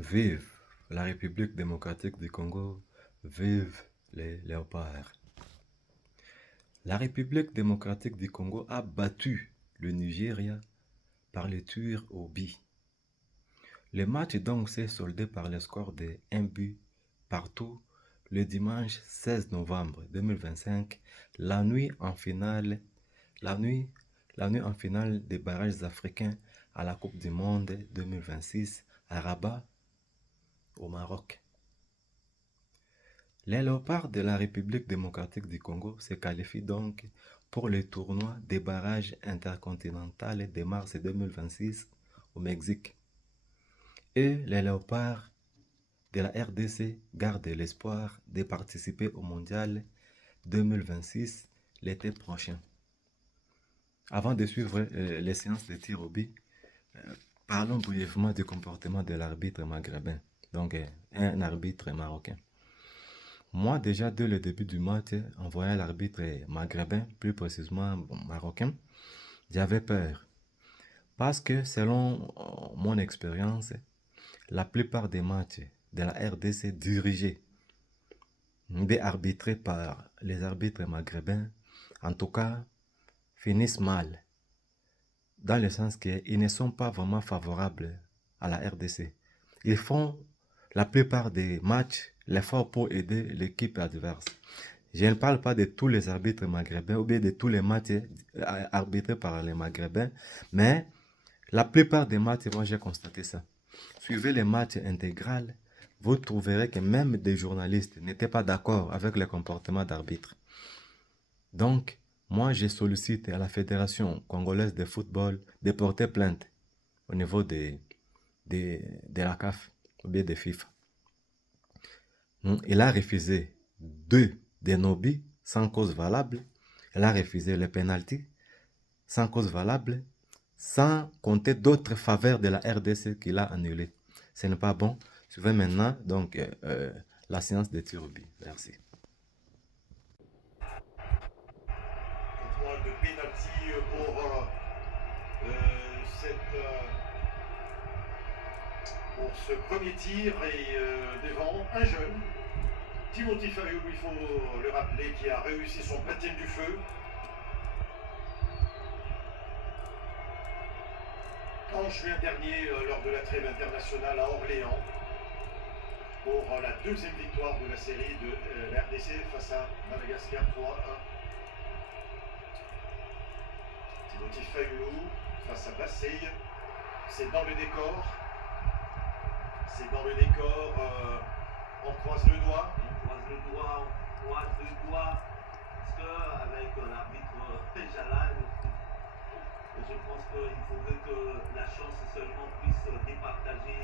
Vive la République démocratique du Congo, vive les léopards. La République démocratique du Congo a battu le Nigeria par les tirs au but. Le match donc s'est soldé par le score de 1 but partout le dimanche 16 novembre 2025, la nuit en finale, la nuit, la nuit en finale des barrages africains à la Coupe du Monde 2026 à Rabat, au Maroc. Les léopards de la République démocratique du Congo se qualifient donc pour le tournoi des barrages intercontinental de mars 2026 au Mexique. Et les léopards de la RDC gardent l'espoir de participer au mondial 2026 l'été prochain. Avant de suivre les séances de tir au but, parlons brièvement du comportement de l'arbitre maghrébin, donc un arbitre marocain. Moi, déjà, dès le début du match, en voyant l'arbitre maghrébin, plus précisément marocain, j'avais peur. Parce que, selon mon expérience, la plupart des matchs de la RDC dirigés et arbitrés par les arbitres maghrébins, en tout cas, finissent mal. Dans le sens qu'ils ne sont pas vraiment favorables à la RDC. Ils font la plupart des matchs l'effort pour aider l'équipe adverse. Je ne parle pas de tous les arbitres maghrébins ou bien de tous les matchs arbitrés par les maghrébins, mais la plupart des matchs, moi j'ai constaté ça. Suivez les matchs intégraux, vous trouverez que même des journalistes n'étaient pas d'accord avec le comportement d'arbitre. Donc, moi je sollicite à la Fédération congolaise de football de porter plainte au niveau de la CAF ou bien de FIFA. Il a refusé 2 des nobis sans cause valable. Il a refusé le penalty sans cause valable, sans compter d'autres faveurs de la RDC qu'il a annulées. Ce n'est pas bon. Je vais maintenant donc la séance de tir au but. Merci. Point de pénalty pour ce premier tir et devant un jeune, Timothy Fayou, il faut le rappeler, qui a réussi son baptême du feu en juin dernier lors de la trêve internationale à Orléans pour la deuxième victoire de la série de la RDC face à Madagascar 3-1. Timothy Fayou face à Basseille, c'est dans le décor. C'est dans le décor, on croise le doigt. On croise le doigt, parce qu'avec l'arbitre Jalal, je pense qu'il faudrait que la chance seulement puisse départager.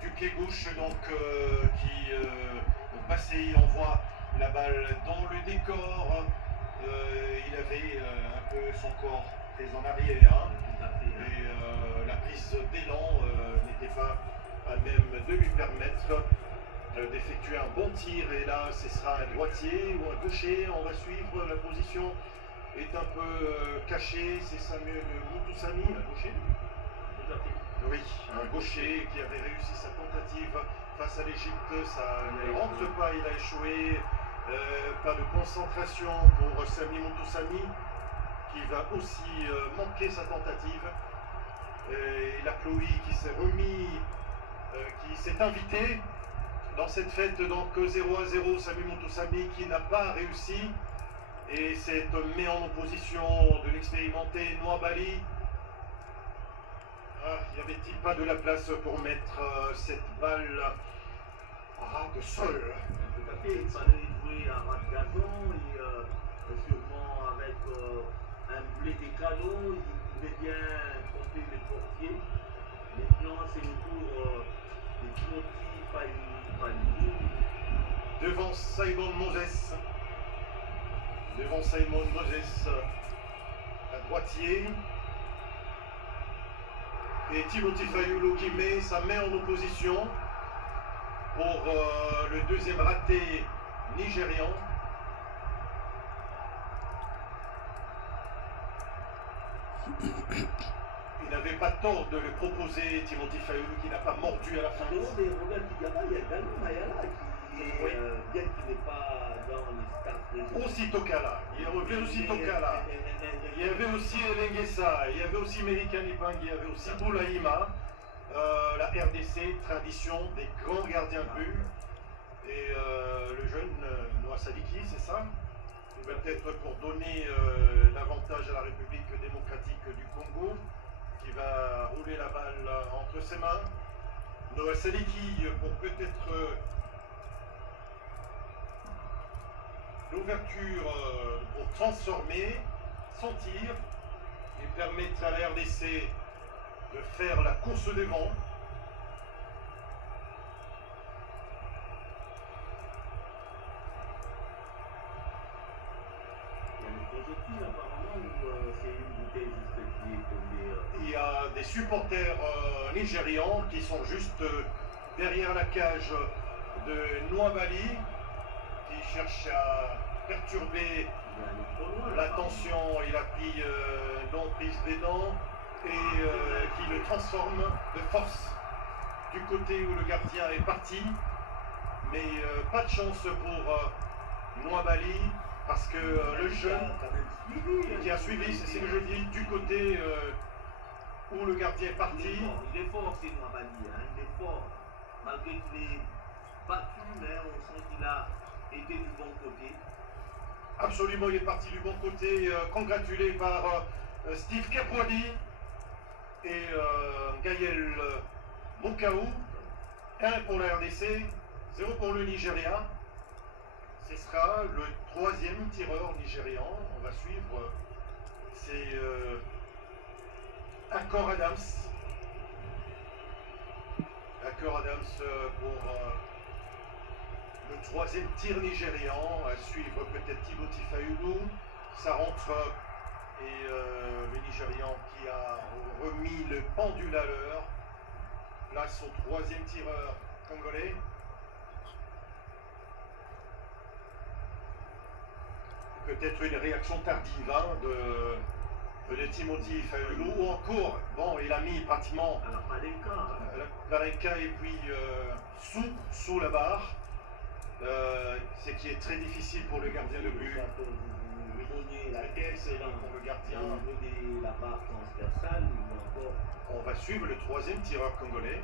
Du pied gauche, donc, Basseille envoie la balle dans le décor. Il avait un peu son corps très en arrière. Hein. Et la prise d'élan n'était pas à même de lui permettre d'effectuer un bon tir. Et là, ce sera un droitier ou un gaucher. On va suivre. La position est un peu cachée. C'est Samuel Moutoussamy, un gaucher. Oui, un gaucher qui avait réussi sa tentative face à l'Égypte. Ça ne rentre pas, il a échoué. Pas de concentration pour Sami Moutoussamy, qui va aussi manquer sa tentative. Et la Chloé qui s'est remis, qui s'est invité dans cette fête, donc 0-0, Sami Moutoussamy qui n'a pas réussi. Et c'est mis en opposition de l'expérimenté Noabali. Y avait-il pas de la place pour mettre cette balle de sol? Tout à fait, il fallait jouer à ras de gazon et sûrement avec un boulet de canot, il pouvait bien tromper les portiers. Maintenant, c'est le tour de Timothy Fayou. Devant Simon Moses. Devant Simon Moses, à droitier. Et Timothy Fayulu qui met sa main en opposition pour le deuxième raté nigérian. Il n'avait pas tort de le proposer, Timothy Fayulu, qui n'a pas mordu à la fin. En dehors des Robert Kigaba, il y a Galou Mayala qui est, Oui. bien qu'il n'est pas dans les stars présents. Aussi Tokala, il y avait aussi Tokala. Il y avait aussi Elenguessa, il y avait aussi Melika Nipang, il y avait aussi Boulaïma. La RDC, tradition des grands gardiens de but. Et le jeune Noah Sadiki, c'est ça? Peut-être pour donner l'avantage à la République démocratique du Congo, qui va rouler la balle entre ses mains. Noah Sadiki pour peut-être l'ouverture pour transformer son tir et permettre à la RDC de faire la course devant. Il y a le projectile apparemment ou c'est une bouteille juste qui est tombée. Il y a des supporters nigérians qui sont juste derrière la cage de Nouabali, qui cherchent à perturber Il y a le trop loin, l'attention. Il a pris l'emprise des dents et qui le transforme de force du côté où le gardien est parti. Mais pas de chance pour Nouabali parce que le jeune qui a suivi, c'est ce que je dis, du côté où le gardien est parti. Il est fort, c'est Nouabali, hein, il est fort. Malgré qu'il est battu, mais on sent qu'il a été du bon côté. Absolument, il est parti du bon côté, congratulé par Steve Kepwadi et Gaël Mokaou. 1 pour la RDC, 0 pour le Nigeria. Ce sera le 3e tireur nigérian. On va suivre. C'est Akor Adams. Akor Adams pour le 3e tir nigérian. À suivre peut-être Timothy Fayulu. Ça rentre et le Nigérian qui a remis le pendule à l'heure. Place au 3e tireur congolais. Peut-être une réaction tardive hein, de Timothy Fayulu ou encore, bon, il a mis pratiquement À la Palenka, Palenka et puis sous la barre, ce qui est très difficile pour le gardien de but. Vous donnez la tête C'est pour le gardien. au niveau de la barre transversale, ou encore On va suivre le 3e tireur congolais.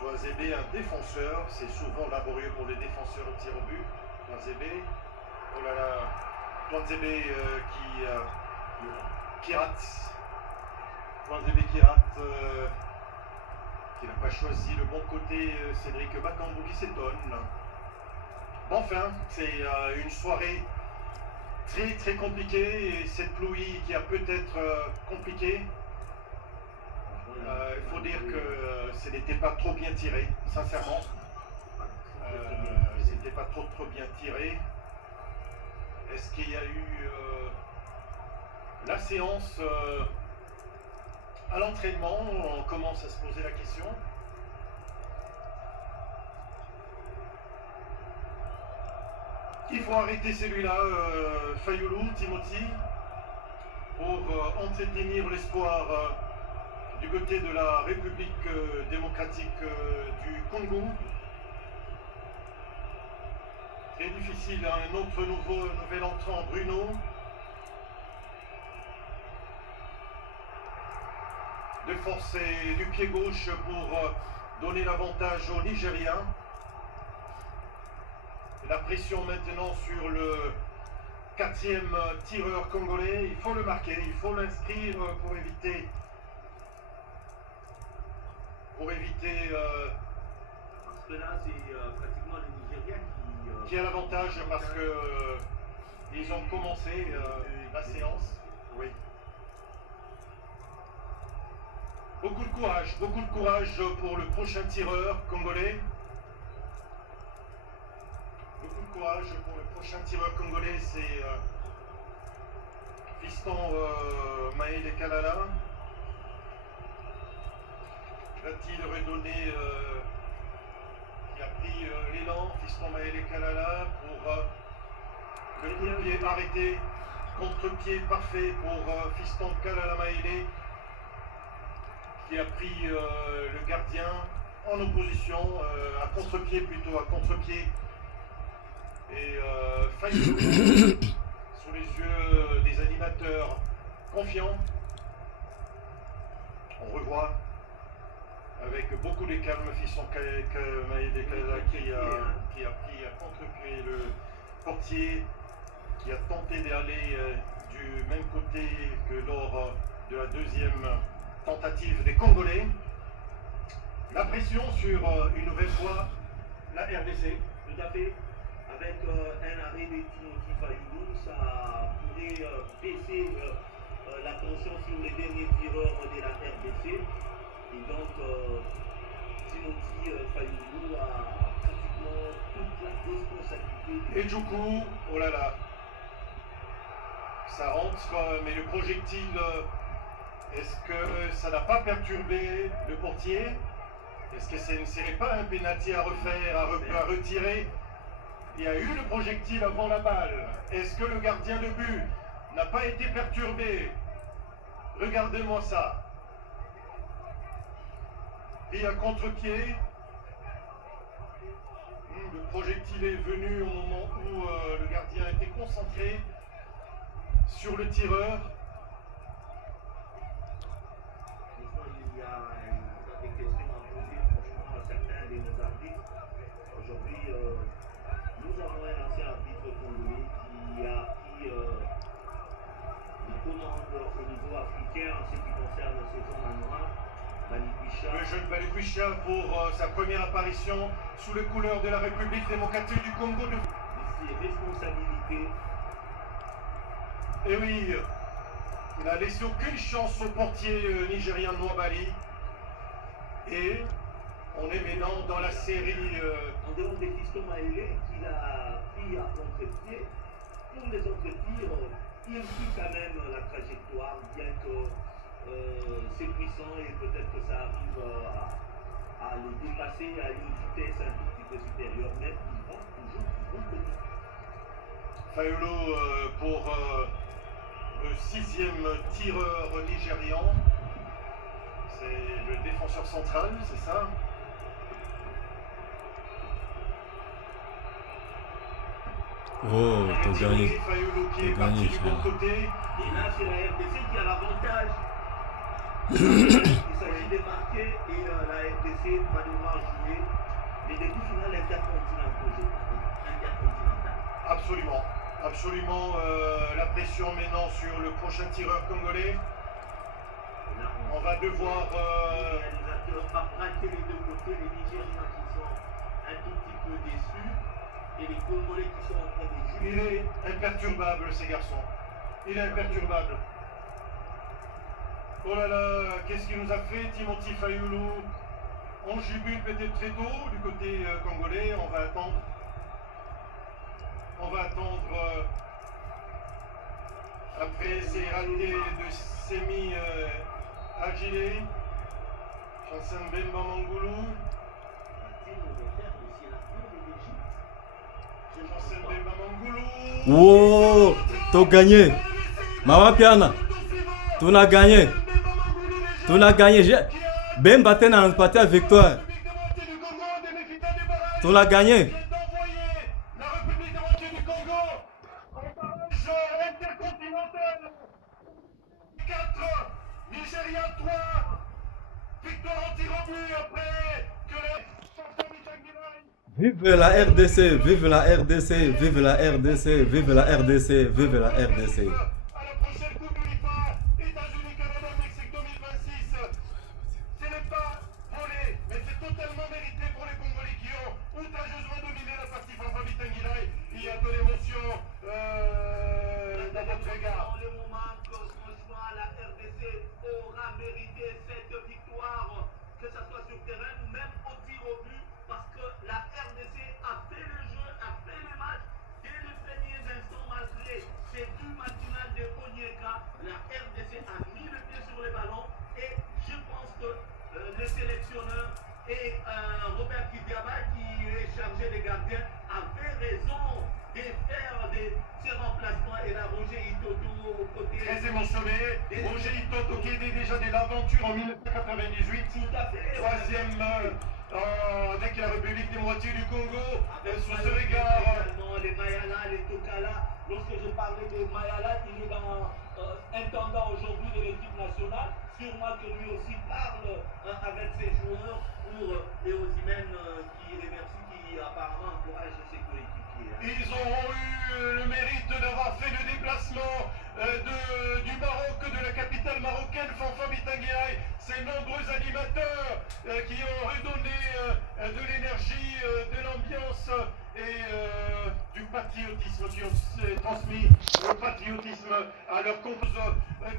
Toazébé, un défenseur, c'est souvent laborieux pour les défenseurs au tir au but. Toazébé, oh là là, Toazébé qui rate. Toazébé qui rate, qui n'a pas choisi le bon côté, Cédric Bakambu qui s'étonne. Bon, enfin, c'est une soirée très très compliquée et cette pluie qui a peut-être compliqué. Il faut dire que ce n'était pas trop bien tiré, sincèrement. C'était pas trop bien tiré. Est-ce qu'il y a eu la séance à l'entraînement? On commence à se poser la question. Il faut arrêter celui-là, Fayulu, Timothy, pour entretenir l'espoir du côté de la République démocratique du Congo. Très difficile, un autre nouvel entrant, Bruno. De force et du pied gauche pour donner l'avantage aux Nigériens. La pression maintenant sur le 4e tireur congolais. Il faut le marquer, il faut l'inscrire pour éviter parce que là, c'est pratiquement le Nigeria qui a l'avantage parce que ils ont commencé la séance. Oui. Beaucoup de courage pour le prochain tireur congolais. Beaucoup de courage pour le prochain tireur congolais, c'est Fiston Maël Kalala. Va-t-il redonner qui a pris l'élan, Fiston Maël Kalala pour le coup de pied arrêté contre-pied parfait pour Fiston Kalalamaele qui a pris le gardien en opposition, à contre-pied plutôt, à contre-pied. Et Fayoulou, sous les yeux des animateurs confiants, on revoit avec beaucoup de calme Fiston Kalalamaele qui a pris à contre-pied le portier, qui a tenté d'aller du même côté que lors de la deuxième tentative des Congolais. La pression sur une nouvelle fois la RDC. Tout à fait. Avec un arrêt de Timothy Fayoulou, ça pourrait baisser la tension sur les derniers tireurs de la RDC. Et donc, Timothy Fayoulou a pratiquement toute la responsabilité. Et du coup, oh là là, ça rentre, mais le projectile, est-ce que ça n'a pas perturbé le portier? Est-ce que ce ne serait pas un pénalty à refaire, à retirer? Il y a eu le projectile avant la balle. Est-ce que le gardien de but n'a pas été perturbé? Regardez-moi ça. Et à contre-pied, le projectile est venu au moment où le gardien était concentré sur le tireur. Il y a des questions à poser franchement à certains de nos arbitres. Aujourd'hui, nous avons un ancien arbitre congolais qui a pris les commandes au niveau africain en ce qui concerne la saison manoir, Balikwisha. Le jeune Balikwisha pour sa première apparition sous les couleurs de la République démocratique du Congo. De ses responsabilités. Et oui, il n'a laissé aucune chance au portier nigérien Nwabali. Et on est maintenant dans la série. En dehors des Fiston Maele qu'il a pris à contre-pied, pour les autres tirs, il suit quand même la trajectoire, bien que c'est puissant et peut-être que ça arrive à le dépasser à une vitesse un tout petit peu supérieure, mais il va toujours beaucoup. Fayoulou pour le 6e tireur nigérian. C'est le défenseur central, c'est ça? Oh, t'as gagné. Fayoulou qui est T'as parti gagné, du bon frère. côté. Et là, c'est la RDC qui a l'avantage. Il s'agit de marquer et la RDC va devoir jouer les demi-finales intercontinentales. Absolument. Absolument. La pression maintenant sur le prochain tireur congolais. Là, On va devoir. les réalisateurs pas braquer les deux côtés, les Nigériens qui sont un tout petit peu déçus et les Congolais qui sont en train de Il jouer. est imperturbable, ces garçons. Il est imperturbable. Oh là là, qu'est-ce qu'il nous a fait, Timothy Fayoulou? On jubile peut-être très tôt du côté congolais. On va attendre. On va attendre. Après ces ratés de Semi Agile, Chansen Bemba Mangoulou, Chansen Bemba Mangoulou. Wow, t'as gagné. Mama Piana, tu as gagné. Tu as gagné. Bemba tena empaté avec toi. Tu as gagné. La République démocratique du Congo en barrage intercontinental. 4, Nigeria 3, victoire en tir au but après que les Vive la RDC, vive la RDC, vive la RDC, vive la RDC, vive la RDC. à la prochaine Coupe du FIFA, États-Unis, Canada, Mexique 2026. Ce n'est pas volé, mais c'est totalement mérité pour les Congolais qui ont outrageusement dominé la partie Fafa Bitangilai. Il y a de l'émotion dans votre regard. Le moment que franchement la RDC aura mérité cette victoire, que ce soit sur terrain, même au tir au but, parce que la RDC a fait le jeu, a fait le match dès les premiers instants, malgré ces buts matinales de Onyeka. La RDC a mis le pied sur le ballon et je pense que le sélectionneur et Robert Kidiaba, qui est chargé des gardiens, avait raison défaire ses remplacements et la Roger Itoto au côté. Très émotionné. Roger Itoto qui était déjà de l'aventure en 1998. Tout à fait. Troisième avec la République démocratique du Congo. Sur ce regard. Les Mayala, les Tokala. Lorsque je parlais de Mayala, il est dans intendant aujourd'hui de l'équipe nationale. Sûrement que lui aussi parle avec ses joueurs pour et Osimhen qui remercie, qui apparemment encourage ses coéquipiers. Ils auront eu le mérite d'avoir fait le déplacement du Maroc, de la capitale marocaine, Fanfan Bitangui, ces nombreux animateurs qui ont redonné de l'énergie, de l'ambiance et du patriotisme, qui ont transmis le patriotisme à leur cause.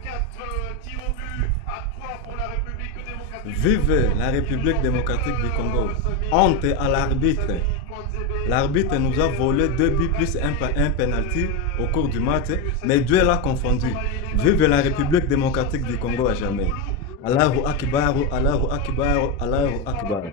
4 tirs au but à 3 pour la République démocratique. Vive la République démocratique du Congo. Honte à l'arbitre. L'arbitre nous a volé 2 buts plus un penalty au cours du match, mais Dieu l'a confondu. Vive la République démocratique du Congo à jamais. Allahu Akbar, Allahu Akbar, Allahu Akbar.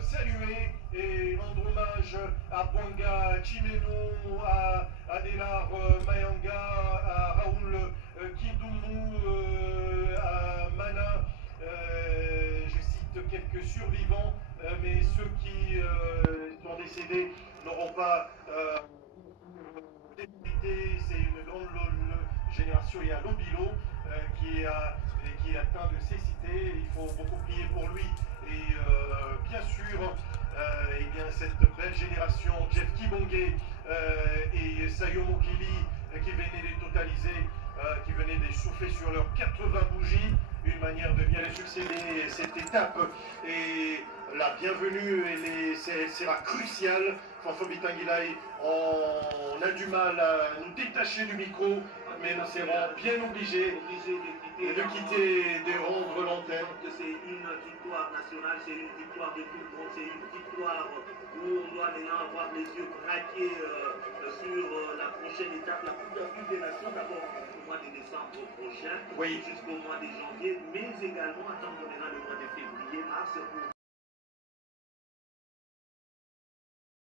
Saluer et rendre hommage à Bwanga Chimeno, à Adelar Mayanga, à Raoul Kindumu, à Mana. Je cite quelques survivants, mais ceux qui sont décédés n'auront pas d'équité. C'est une grande génération. Il y a Lobilo qui est atteint de cécité. Il faut beaucoup prier pour lui. Et bien sûr, eh bien, cette belle génération, Jeff Kibonge et Sayo Mokili, qui venaient de totaliser, qui venaient de souffler sur leurs 80 bougies, une manière de bien les succéder cette étape. Et la bienvenue, elle sera cruciale. Fanfan Bitangui, on a du mal à nous détacher du micro, mais nous serons bien obligés de quitter, de rendre l'antenne. C'est une victoire nationale, c'est une victoire de tout le monde, c'est une victoire où on doit maintenant avoir les yeux braqués sur la prochaine étape, la Coupe d'Afrique des Nations, d'abord au mois de décembre prochain, Oui. jusqu'au mois de janvier, mais également attendre maintenant le mois de février, mars pour